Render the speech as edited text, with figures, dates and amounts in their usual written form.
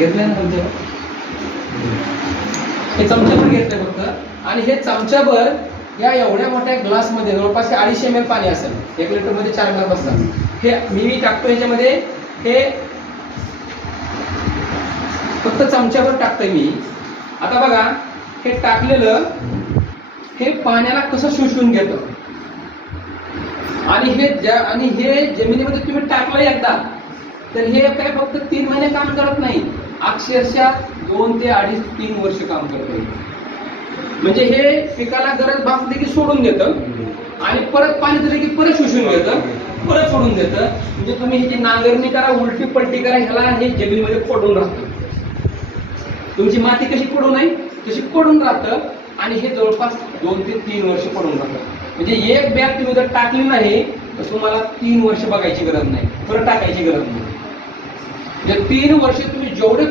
घेतलंय ना तुमच्या हे चमच्याभर घेतलंय फक्त आणि हे चमच्याभर या एवढ्या मोठ्या ग्लास मध्ये जवळपास 250 ml पाणी असेल. 1 लिटर मध्ये 4 ग्लास बसतात. हे मी टाकतो याच्यामध्ये हे फक्त चमच्याभर टाकतोय मी. आता बघा हे टाकलेलं हे पाण्याला कसं शोषून घेतं आणि हे जमिनीमध्ये तुम्ही टाकलं एकदा तर हे काय फक्त 3 महिने काम करत नाही, अक्षरशः 2 ते 2.5-3 वर्ष काम करतं. म्हणजे हे पिकाला गरज भासली की सोडून देतं आणि परत पाणी दिलं की परत शोषून घेतं, परत सोडून देतं. म्हणजे तुम्ही ह्याची नांगरणी करा, उलटी पलटी करा, ह्याला हे जमिनीमध्ये पडून राहतं. तुमची माती कशी पडू नये तशी पडून राहतं आणि हे जवळपास 2 ते 3 वर्ष पडून राहतं. म्हणजे एक बॅग तुम्ही जर टाकली नाही तर तुम्हाला 3 वर्ष बघायची गरज नाही, परत टाकायची गरज नाही. 3 वर्ष तुम्ही जेवढे